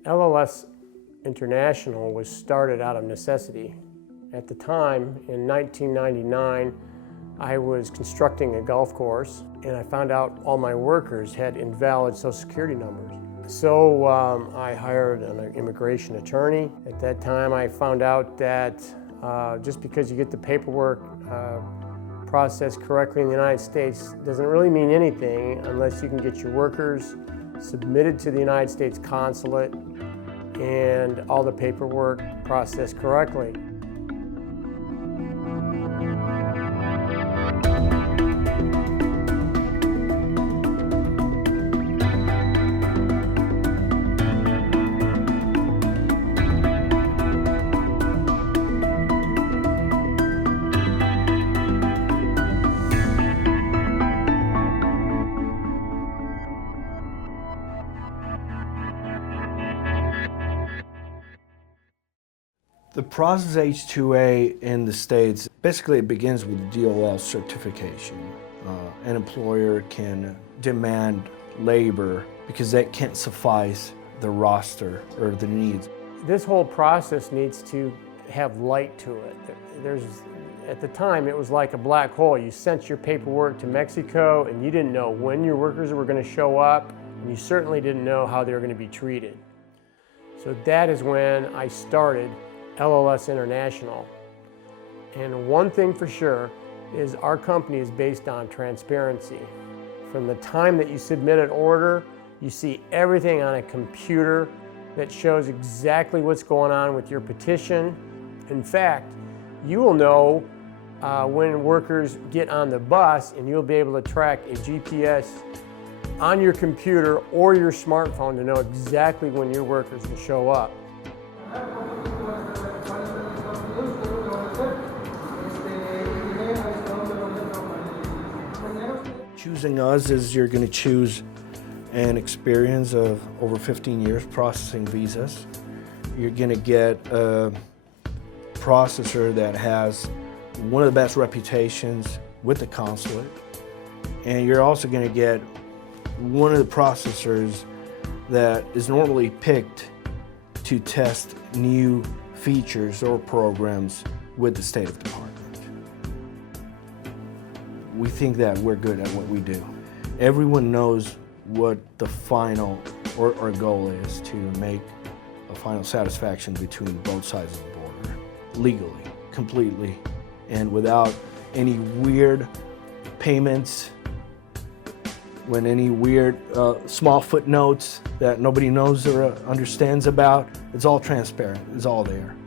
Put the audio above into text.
LLS International was started out of necessity. At the time, in 1999, I was constructing a golf course and I found out all my workers had invalid Social Security numbers. So I hired an immigration attorney. At that time, I found out that just because you get the paperwork processed correctly in the United States doesn't really mean anything unless you can get your workers submitted to the United States consulate and all the paperwork processed correctly. The process H2A in the States, basically it begins with DOL certification. An employer can demand labor because that can't suffice the roster or the needs. This whole process needs to have light to it. At the time, it was like a black hole. You sent your paperwork to Mexico and you didn't know when your workers were going to show up, and you certainly didn't know how they were going to be treated. So that is when I started LLS International. And one thing for sure is our company is based on transparency. From the time that you submit an order, you see everything on a computer that shows exactly what's going on with your petition. In fact, you will know when workers get on the bus, and you'll be able to track a GPS on your computer or your smartphone to know exactly when your workers will show up. Choosing us is you're going to choose an experience of over 15 years processing visas. You're going to get a processor that has one of the best reputations with the consulate. And you're also going to get one of the processors that is normally picked to test new features or programs with the State Department. We think that we're good at what we do. Everyone knows what the final or goal is, to make a final satisfaction between both sides of the border, legally, completely, and without any weird payments, when any weird small footnotes that nobody knows or understands about. It's all transparent, it's all there.